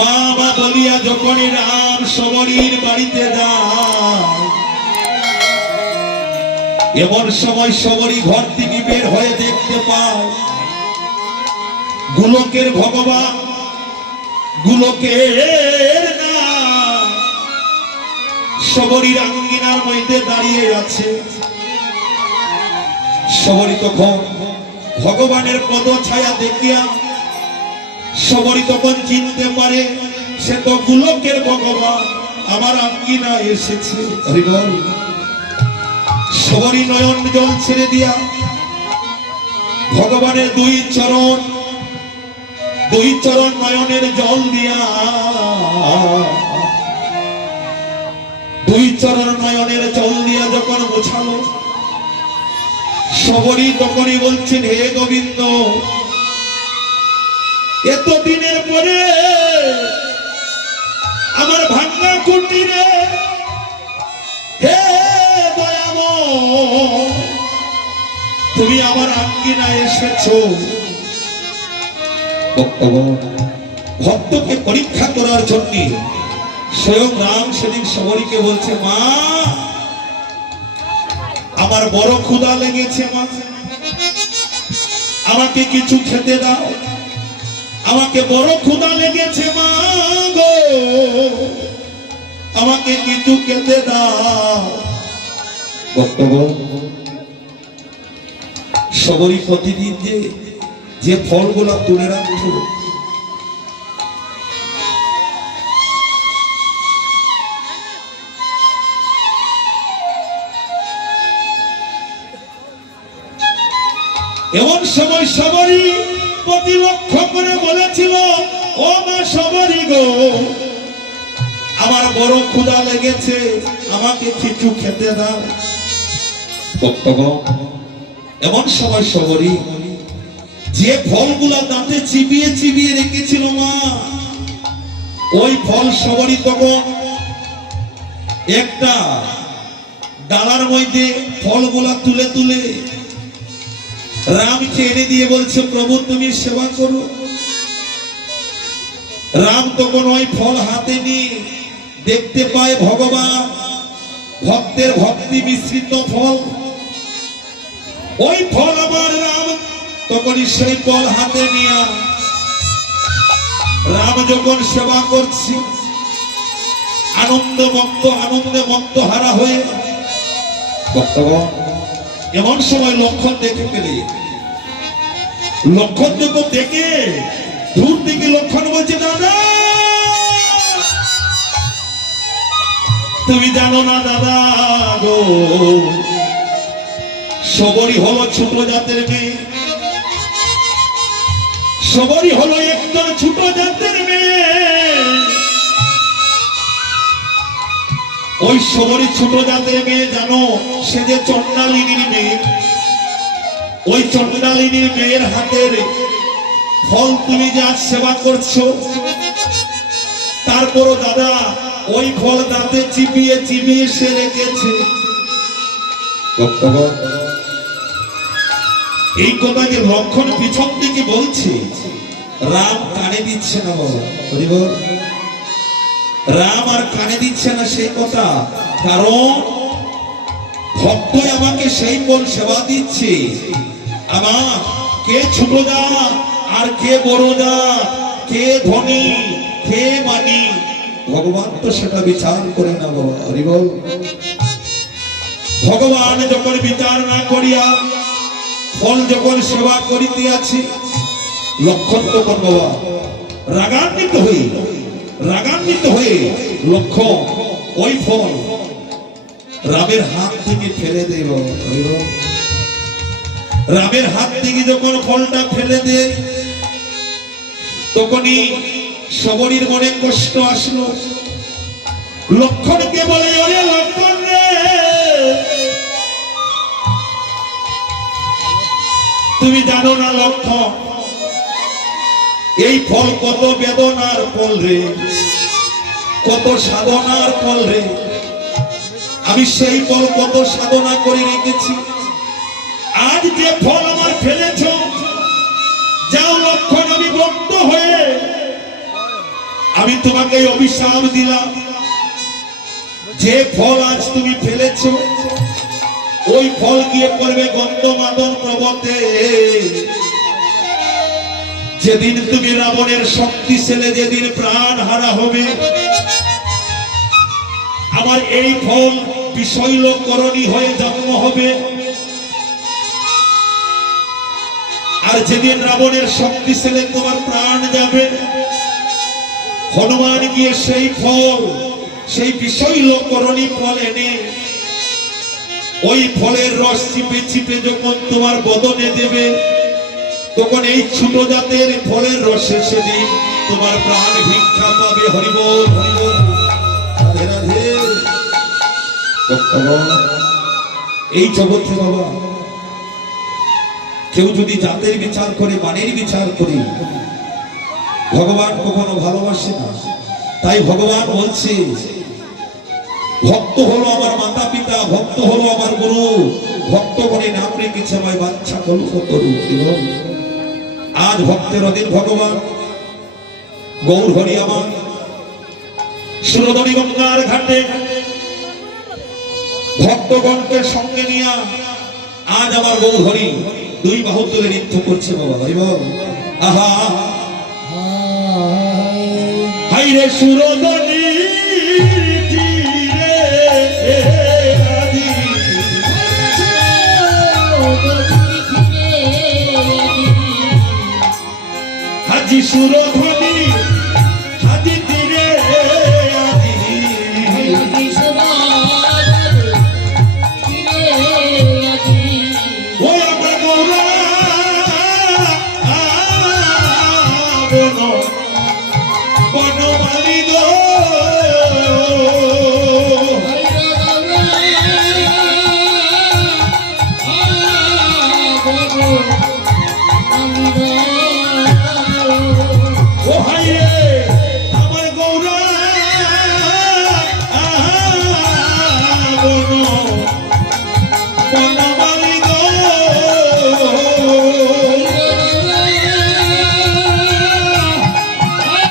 মা মা বলিয়া যখনই রাম শবরীর বাড়িতে যায়, এমন সময় শবরী ঘর থেকে বের হয়ে দেখতে পায় গোলকের ভগবান, গোলকের না শবরীর আঙ্গিনার মধ্যে দাঁড়িয়ে আছে। শবরী তখন ভগবানের পদ ছায়া দেখিয়া শবরী তখন চিনতে পারে সে তো গোলকের ভগবান আমার আঙ্গিনায় এসেছে। শবরী নয়ন জল ছেড়ে দিয়া ভগবানের দুই চরণ নয়নের জল দিয়া, দুই চরণ নয়নের জল দিয়া যখন মোছালো, শবরী তখনই বলছেন, হে গোবিন্দ, এতদিনের পরে আমার ভাঙ্গা কুটিরে হে দয়াময় তুমি আমার আঙ্গিনায় এসেছো। ভক্তকে পরীক্ষা করার জন্য স্বয়ং রাম সেদিন শবরীকে বলছে, মা আমার বড় ক্ষুধা লেগেছে, মা আমাকে কিছু খেতে দাও, আমাকে বড় ক্ষুধা লেগেছে, মা গো আমাকে কিছু খেতে দাও। শবরী প্রতিদিন যে ফলগুলো তুলে রাখত, এমন সময় শবরী প্রতি লক্ষ্য করে বলেছিল, ও মা শবরী গো আমার বড় ক্ষুধা লেগেছে, আমাকে কিছু খেতে দাও। এমন সময় শবরী যে ফলগুলা দাঁতে চিবিয়ে চিবিয়ে রেখেছিল মা, ওই ফল শবরী তখন একটা ডালার মধ্যে ফলগুলা তুলে তুলে রামকে এনে দিয়ে বলছে, প্রভু তুমি সেবা করো। রাম তখন ওই ফল হাতে নিয়ে দেখতে পায় ভগবান ভক্তের ভক্তি মিশ্রিত ফল, ওই ফল আমার রাম তখনই সেই ফল হাতে নিয়ে রাম যখন সেবা করছি আনন্দে মত্ত হারা হয়ে। এমন সময় লক্ষণ দেখে পেলে, লক্ষণ যখন দেখে দূর থেকে লক্ষণ বলছে, দাদা তুমি জানো না দাদা গো, শবরী হলো ছোট জাতের মেয়ে, শবরী হলো একজন ছোট জাতের মেয়ে। ওই শবরী ছোট জাতের মেয়ে জানো, সে যে চণ্ডালিনীর মেয়ে, ওই চণ্ডালিনীর মেয়ের হাতের ফল তুমি যে আজ সেবা করছো, তারপরও দাদা ওই ফল দাঁতে চিবিয়ে চিবিয়ে সে রেখেছে। এই কথা যে লক্ষণ পিছন থেকে বলছে, রাম কানে দিচ্ছে না বাবা, রাম আর কানে দিচ্ছে না সেই কথা, কারণ ভক্তই আমাকে সেই ফল সেবা দিচ্ছে। আমার কে ছোট জাত আর কে বড় জাত, কে ধনী কে মানি, ভগবান তো সেটা বিচার করে না বাবা। হরিবল। ভগবান যখন বিচার না করিয়া ফল যখন সেবা করিতে আছি, লক্ষণ তখন বাবা রাগান্বিত হয়ে লক্ষণ ওই ফল রামের হাত থেকে ফেলে দেয়। রামের হাত থেকে যখন ফলটা ফেলে দেয়, তখনই শবরীর মনে কষ্ট আসলো। লক্ষণকে বলে, ওরে লক্ষণ রে, তুমি জানো না লক্ষণ, এই ফল কত বেদনার ফল রে, কত সাধনার ফল রে, আমি সেই ফল কত সাধনা করে রেখেছি, আজ যে ফল আমার ফেলেছ, যাও লক্ষণ আমি ভক্ত হয়ে আমি তোমাকে অভিশাপ দিলাম, যে ফল আজ তুমি ফেলেছ ওই ফল গিয়ে পড়বে গন্ধমাদন পর্বতে। যেদিন তুমি রাবণের শক্তি ছেলে যেদিন প্রাণ হারা হবে, আমার এই ফল বিষয়করণী হয়ে জন্ম হবে। আর যেদিন রাবণের শক্তি ছেলে তোমার প্রাণ যাবে, হনুমান গিয়ে সেই ফল, সেই বিষয়করণী ফল এনে ওই ফলের রস চিপে চিপে যখন তোমার বদনে দেবে, তখন এই ছোট জাতের ফলের রসে সেদিন তোমার প্রাণ ভিক্ষা পাবে। হরিবল হরিবল, রাধে রাধে। এই জগতে বাবা কেউ যদি জাতের বিচার করে, মানের বিচার করে, ভগবান কখনো ভালোবাসে না। তাই ভগবান বলছে, ভক্ত হলো আমার মাতা পিতা, ভক্ত হলো আমার গুরু, ভক্ত বলে নাম রেখেছে আমায় বাচ্চা কল্প করু। আজ ভক্তের অধীন ভগবান গৌর হরি আমার সুরধনী গঙ্গার ঘাটে ভক্তগণকে সঙ্গে নিয়ে আজ আমার গৌর হরি দুই বাহু তুলে নৃত্য করছে বাবা। হরি বল। আহা হাই রে সুরধনী হাজি সুরধনী